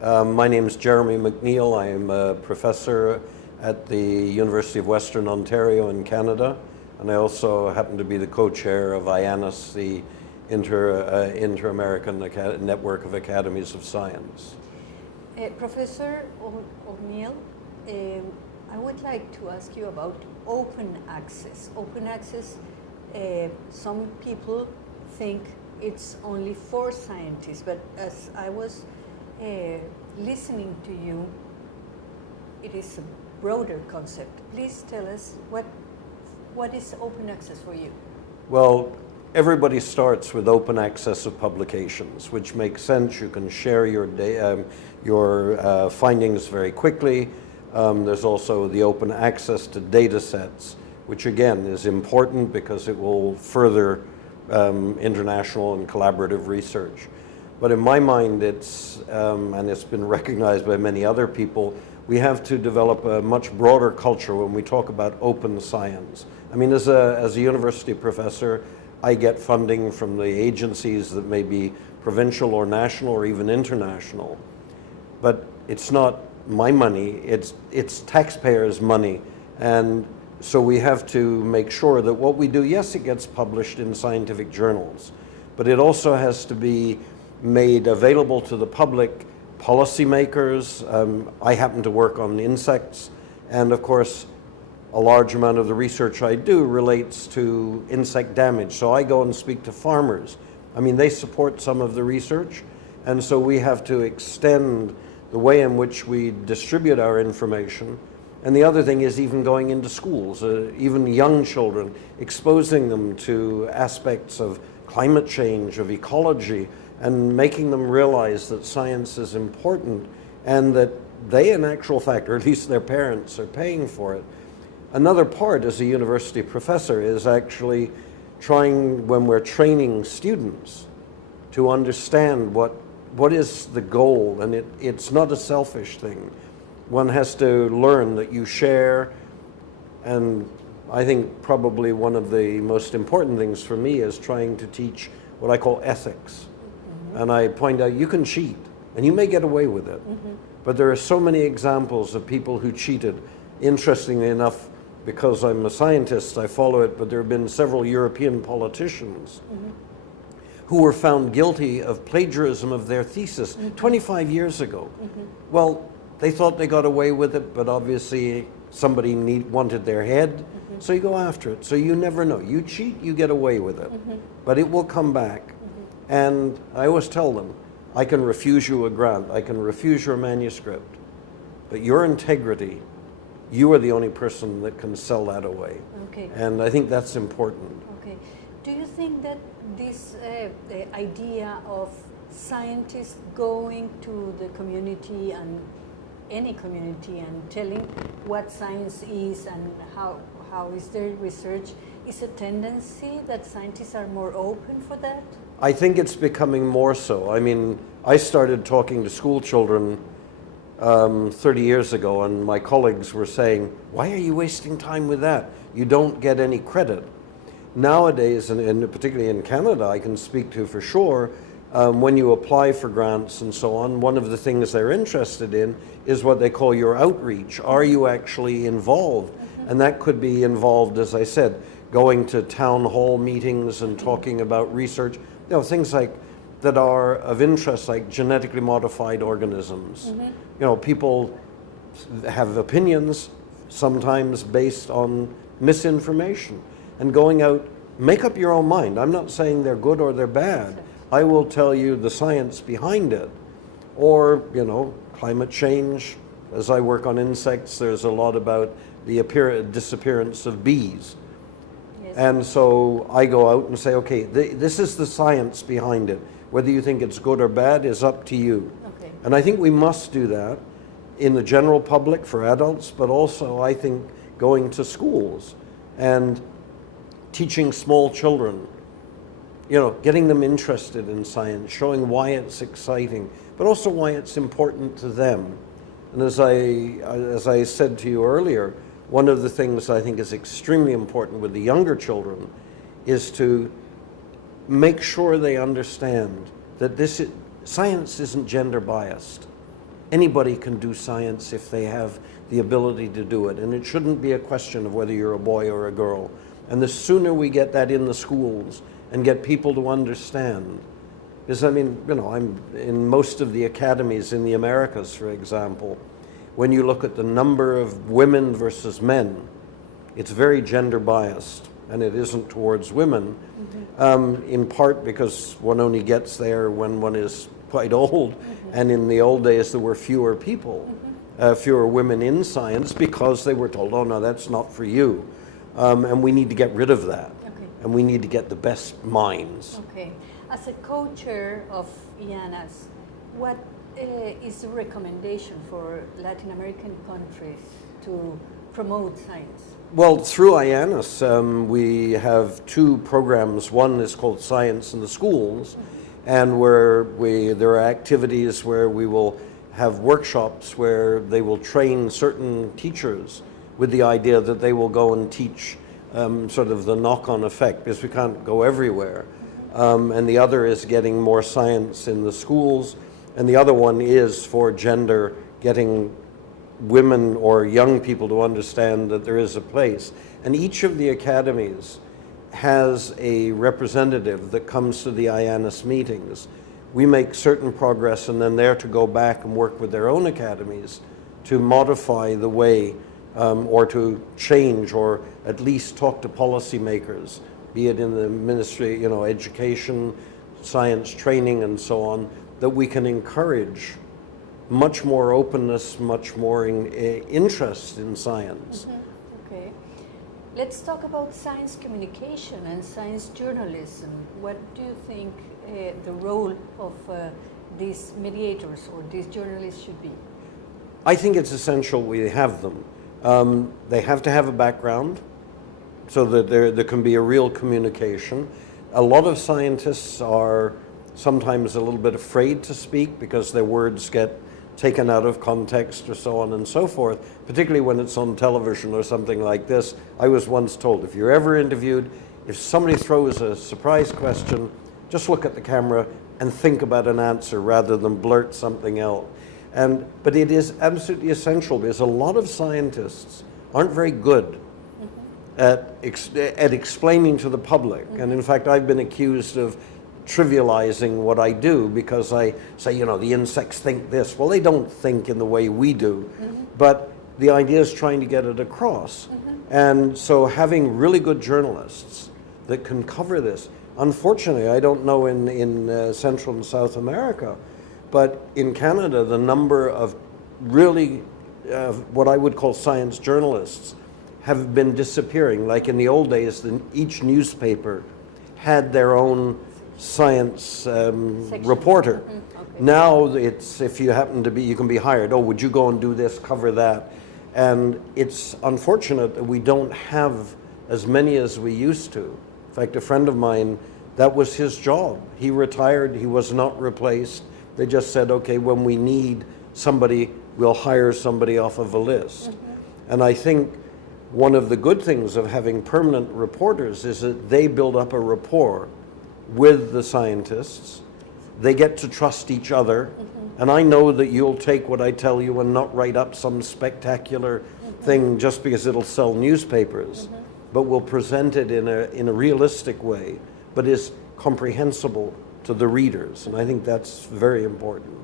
My name is Jeremy McNail. I am a professor at the University of Western Ontario in Canada, and I also happen to be the co-chair of IANUS, the Inter-American Network of Academies of Science. Professor O'Neill, I would like to ask you about open access. Open access, some people think it's only for scientists, but as I was listening to you, it is a broader concept. Please tell us what is open access for you? Well, everybody starts with open access of publications, which makes sense. You can share your findings very quickly. There's also the open access to data sets, which again is important because it will further international and collaborative research. But in my mind, it's, and it's been recognized by many other people, we have to develop a much broader culture when we talk about open science. I mean, as a university professor, I get funding from the agencies that may be provincial or national or even international. But it's not my money, it's taxpayers' money. And so we have to make sure that what we do, yes, it gets published in scientific journals, but it also has to be made available to the public, policymakers. I happen to work on insects, and of course, a large amount of the research I do relates to insect damage. So I go and speak to farmers. I mean, they support some of the research, and so we have to extend the way in which we distribute our information. And the other thing is even going into schools, even young children, exposing them to aspects of climate change, of ecology, and making them realize that science is important and that they, in actual fact, or at least their parents, are paying for it. Another part as a university professor is actually trying, when we're training students, to understand what is the goal, and it's not a selfish thing. One has to learn that you share, and I think probably one of the most important things for me is trying to teach what I call ethics. And I point out you can cheat, and you may get away with it, but there are so many examples of people who cheated. Interestingly enough, because I'm a scientist, I follow it, but there have been several European politicians who were found guilty of plagiarism of their thesis 25 years ago. Well, they thought they got away with it, but obviously somebody wanted their head, so you go after it. So you never know. You cheat, you get away with it, but it will come back. And I always tell them, I can refuse you a grant, I can refuse your manuscript, but your integrity, you are the only person that can sell that away. Okay. And I think that's important. Okay. Do you think that this the idea of scientists going to the community and any community and telling what science is and how is their research is a tendency that scientists are more open for that? I think it's becoming more so. I mean, I started talking to school children 30 years ago, and my colleagues were saying, why are you wasting time with that? You don't get any credit. Nowadays, and particularly in Canada, I can speak to for sure, when you apply for grants and so on, one of the things they're interested in is what they call your outreach. Are you actually involved? And that could be involved, as I said, going to town hall meetings and talking about research, things like that are of interest, like genetically modified organisms. People have opinions, sometimes based on misinformation, and going out, make up your own mind. I'm not saying they're good or they're bad. I will tell you the science behind it. Or, climate change. As I work on insects, there's a lot about the disappearance of bees. Yes. And so I go out and say, okay, this is the science behind it. Whether you think it's good or bad is up to you. Okay. And I think we must do that in the general public for adults, but also I think going to schools and teaching small children, getting them interested in science, showing why it's exciting, but also why it's important to them. And as I said to you earlier, one of the things I think is extremely important with the younger children is to make sure they understand that science isn't gender biased. Anybody can do science if they have the ability to do it, and it shouldn't be a question of whether you're a boy or a girl. And the sooner we get that in the schools and get people to understand, because I mean, you know, I'm in most of the academies in the Americas, for example, when you look at the number of women versus men, it's very gender biased, and it isn't towards women, in part because one only gets there when one is quite old, and in the old days there were fewer people, fewer women in science because they were told, oh no, that's not for you. And we need to get rid of that, and we need to get the best minds. Okay. As a co-chair of IANAS, what is the recommendation for Latin American countries to promote science? Well, through IANAS, we have two programs. One is called Science in the Schools, and where there are activities where we will have workshops where they will train certain teachers with the idea that they will go and teach sort of the knock-on effect, because we can't go everywhere. And the other is getting more science in the schools, and the other one is for gender, getting women or young people to understand that there is a place. And each of the academies has a representative that comes to the IANAS meetings. We make certain progress, and then they're to go back and work with their own academies to modify the way or to change, or at least talk to policymakers, be it in the ministry, you know, education, science training, and so on, that we can encourage much more openness, much more interest in science. Okay. Let's talk about science communication and science journalism. What do you think the role of these mediators or these journalists should be? I think it's essential we have them. They have to have a background so that there can be a real communication. A lot of scientists are sometimes a little bit afraid to speak because their words get taken out of context or so on and so forth, particularly when it's on television or something like this. I was once told, if you're ever interviewed, if somebody throws a surprise question, just look at the camera and think about an answer rather than blurt something out. But it is absolutely essential, because a lot of scientists aren't very good at explaining to the public. And in fact, I've been accused of trivializing what I do, because I say, you know, the insects think this. Well, they don't think in the way we do, but the idea is trying to get it across. And so having really good journalists that can cover this. Unfortunately, I don't know in Central and South America, but in Canada, the number of really what I would call science journalists have been disappearing. Like in the old days, each newspaper had their own science reporter. Okay. Now it's, if you happen to be, you can be hired. Oh, would you go and do this, cover that? And it's unfortunate that we don't have as many as we used to. In fact, a friend of mine, that was his job. He retired, he was not replaced. They just said, okay, when we need somebody, we'll hire somebody off of a list. And I think one of the good things of having permanent reporters is that they build up a rapport with the scientists. They get to trust each other. And I know that you'll take what I tell you and not write up some spectacular thing just because it'll sell newspapers, but will present it in a realistic way, but is comprehensible to the readers. And I think that's very important.